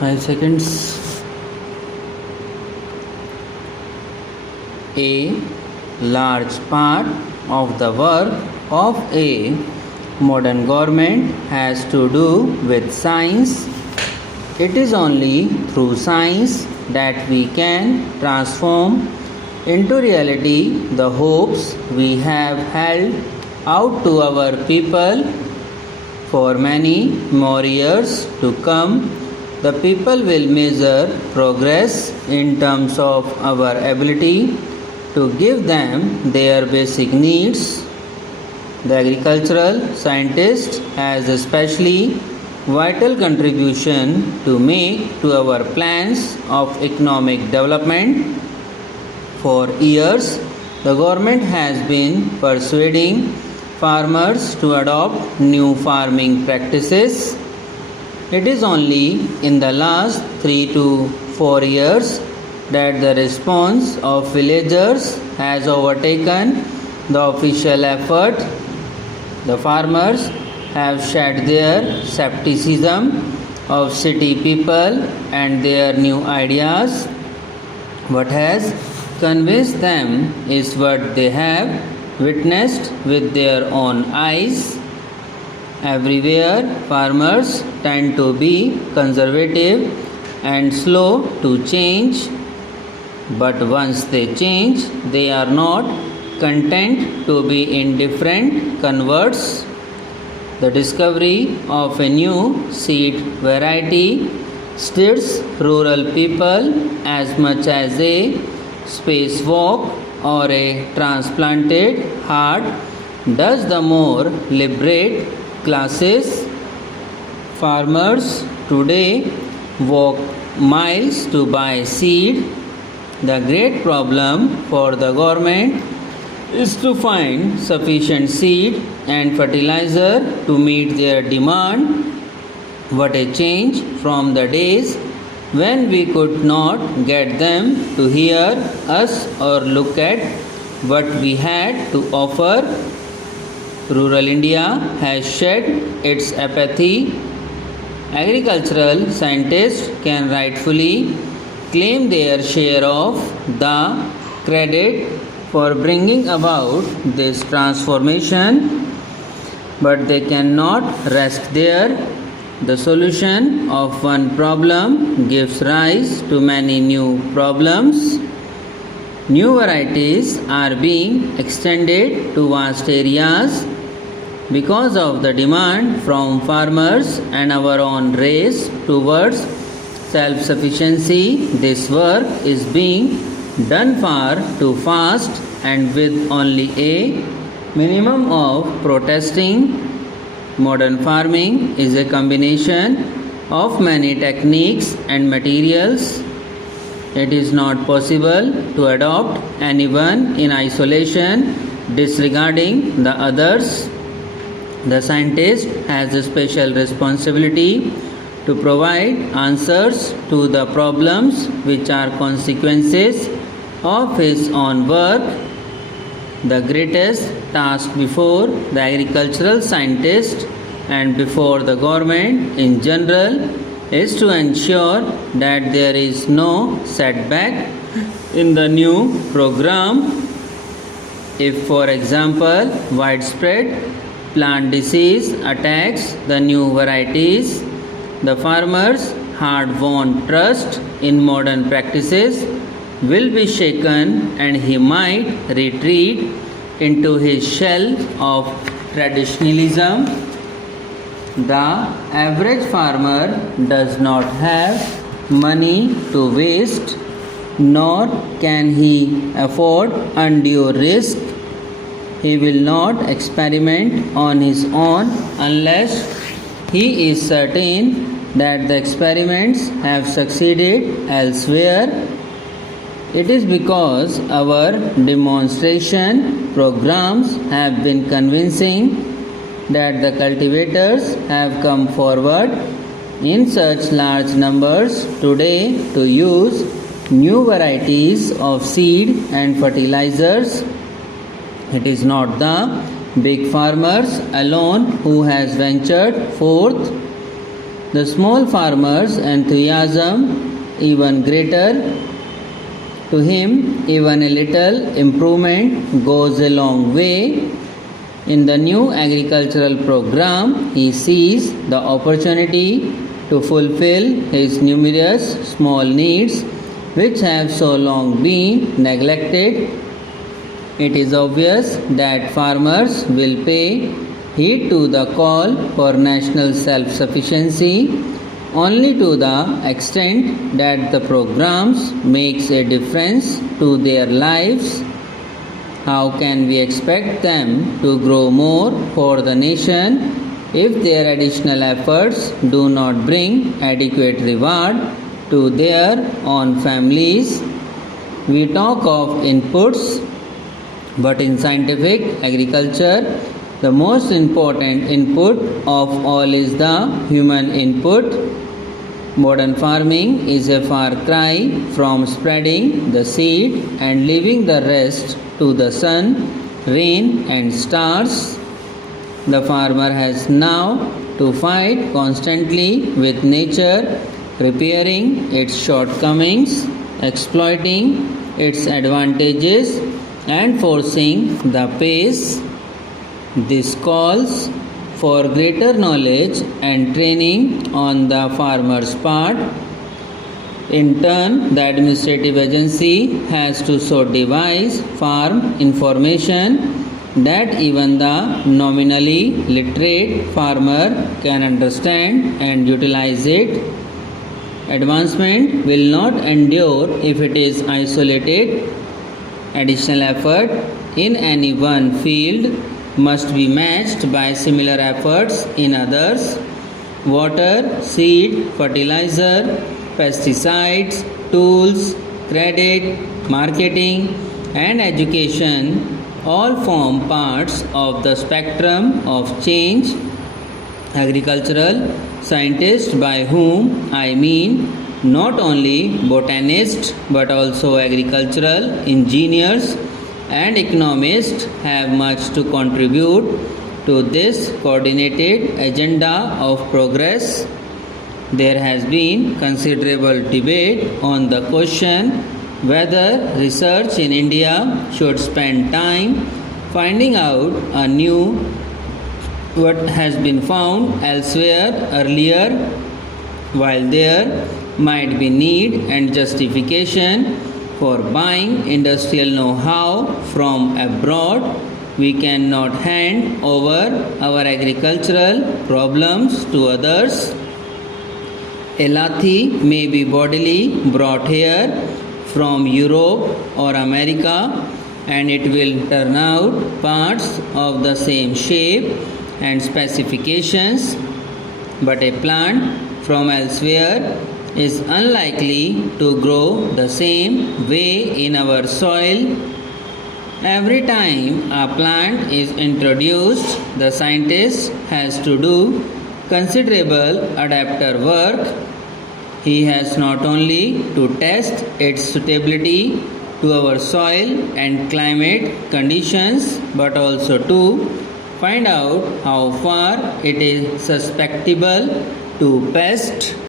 5 seconds. A large part of the work of a modern government has to do with science. It is only through science that we can transform into reality the hopes we have held out to our people for many more years to come. The people will measure progress in terms of our ability to give them their basic needs. The agricultural scientist has a especially vital contribution to make to our plans of economic development. For years, the government has been persuading farmers to adopt new farming practices. It is only in the last 3 to 4 years that the response of villagers has overtaken the official effort. The farmers have shed their skepticism of city people and their new ideas. What has convinced them is what they have witnessed with their own eyes. Everywhere, farmers tend to be conservative and slow to change. But once they change, they are not content to be indifferent converts. The discovery of a new seed variety stirs rural people as much as a spacewalk or a transplanted heart does the more liberate classes. Farmers today walk miles to buy seed. The great problem for the government is to find sufficient seed and fertilizer to meet their demand. What a change from the days when we could not get them to hear us or look at what we had to offer. Rural India has shed its apathy. Agricultural scientists can rightfully claim their share of the credit for bringing about this transformation, but they cannot rest there. The solution of one problem gives rise to many new problems. New varieties are being extended to vast areas because of the demand from farmers and our own race towards self-sufficiency. This work is being done far too fast and with only a minimum of protesting. Modern farming is a combination of many techniques and materials. It is not possible to adopt any one in isolation, disregarding the others. The scientist has a special responsibility to provide answers to the problems which are consequences of his own work. The greatest task before the agricultural scientist and before the government in general is to ensure that there is no setback in the new program. If, for example, widespread plant disease attacks the new varieties, the farmer's hard-won trust in modern practices will be shaken and he might retreat into his shell of traditionalism. The average farmer does not have money to waste, nor can he afford undue risk. He will not experiment on his own unless he is certain that the experiments have succeeded elsewhere. It is because our demonstration programs have been convincing that the cultivators have come forward in such large numbers today to use new varieties of seed and fertilizers. It is not the big farmers alone who has ventured forth. The small farmer's enthusiasm even greater. To him, even a little improvement goes a long way. In the new agricultural program, he sees the opportunity to fulfill his numerous small needs which have so long been neglected. It is obvious that farmers will pay heed to the call for national self-sufficiency only to the extent that the programs makes a difference to their lives. How can we expect them to grow more for the nation if their additional efforts do not bring adequate reward to their own families? We talk of inputs, but in scientific agriculture, the most important input of all is the human input. Modern farming is a far cry from spreading the seed and leaving the rest to the sun, rain, and stars. The farmer has now to fight constantly with nature, repairing its shortcomings, exploiting its advantages, and forcing the pace. This calls for greater knowledge and training on the farmer's part. In turn, the administrative agency has to so devise farm information that even the nominally literate farmer can understand and utilize it. Advancement will not endure if it is isolated. Additional effort in any one field must be matched by similar efforts in others. Water, seed, fertilizer, pesticides, tools, credit, marketing, and education all form parts of the spectrum of change. Agricultural scientists, by whom I mean not only botanists but also agricultural engineers and economists, have much to contribute to this coordinated agenda of progress. There has been considerable debate on the question whether research in India should spend time finding out anew what has been found elsewhere earlier. While there might be need and justification for buying industrial know-how from abroad, we cannot hand over our agricultural problems to others. A lathi may be bodily brought here from Europe or America, and it will turn out parts of the same shape and specifications, but a plant from elsewhere is unlikely to grow the same way in our soil. Every time a plant is introduced, the scientist has to do considerable adapter work. He has not only to test its suitability to our soil and climate conditions, but also to find out how far it is susceptible to pest